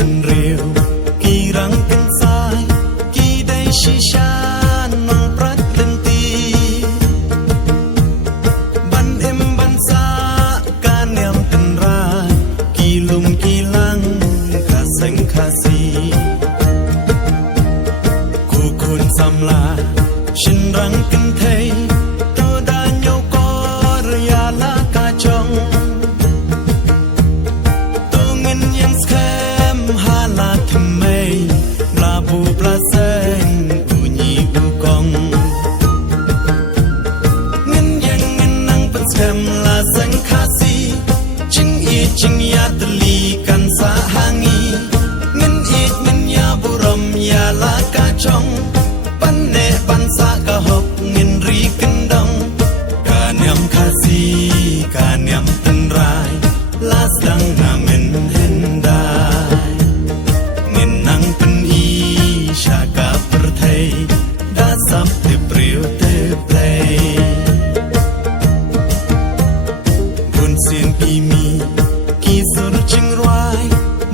thân rêu kỳ răng cân sai kỳ đây shi sha nong prat lên ti ban em ban sa ca niệm thân ra kỳ lùng kỳ lăng kha xanh kha si cô khôn sam la shin răng cân thấy tôi đã nhau có ya la ca trong ching ya tali kan sa hangi ngin it min ya buram ya la ka chong pan ne pan sa ka hop ngin ri kan dong ka nyam khasi ka nyam tan rai las dang na men hen dai ngin nang pen i sha ka per thai da sap te priu te play gun sin pi mi sur ching ruai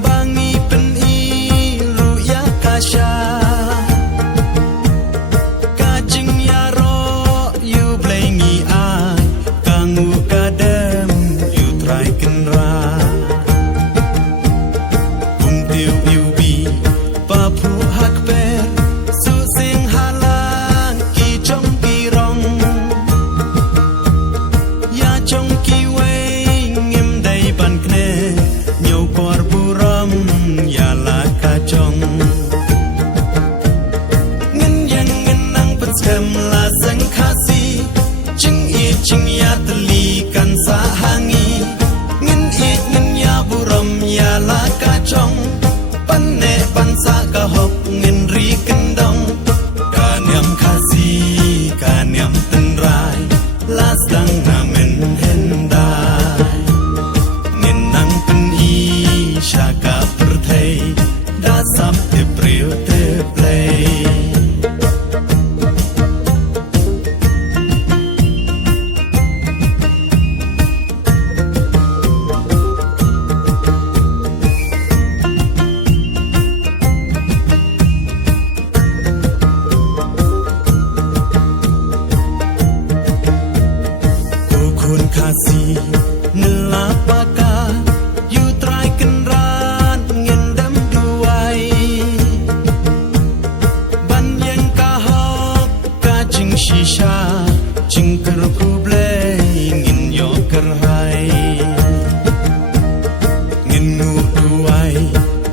bangi pen i ru ya kasha ka ching ya ro you playing i ka ngu ka dem you try can ra bum tiu you bi pa phu hak per su sing halang ki chong ki rong ya chong ki wei ngim dai ban kne kor buram ya la ka chong ngin yang ngin nang pat sem la sang khasi ching ya tali kan sa hangi ngin it ngin ya buram ya la ka chong pan ne pan sa ka hop ngin ri kan dong ka nyam khasi ka nyam tan rai las dang na men hen dai ngin nang pen sha ka per thai da sap te priu te play ko khun khasi nla pa ka you try kan ran ngin dam duai ban yang ka hok ka ching shisha ching kar ku ble ngin yo kar hai ngin nu duai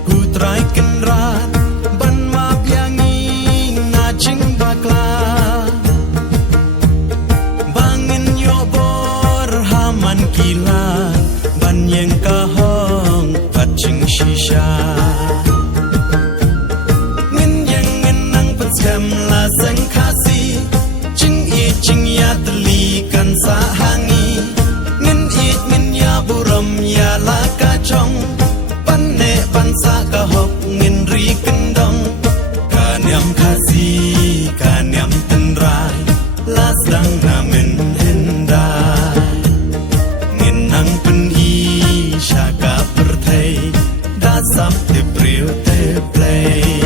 ku try kan ran ban ma byangi na ching bakla bangin yo bor haman kila ban yang ka ching shisha ngin yang ngin nang pat sem la sang khasi ching ya tali kan sa hangi ngin it ngin ya buram ya la ka chong pan ne pan sa ka hop ngin ri kan dong ka nyam khasi ka nyam tan rai las dang na men hen dai ngin nang pen i sha ka per thai da sap te priu te play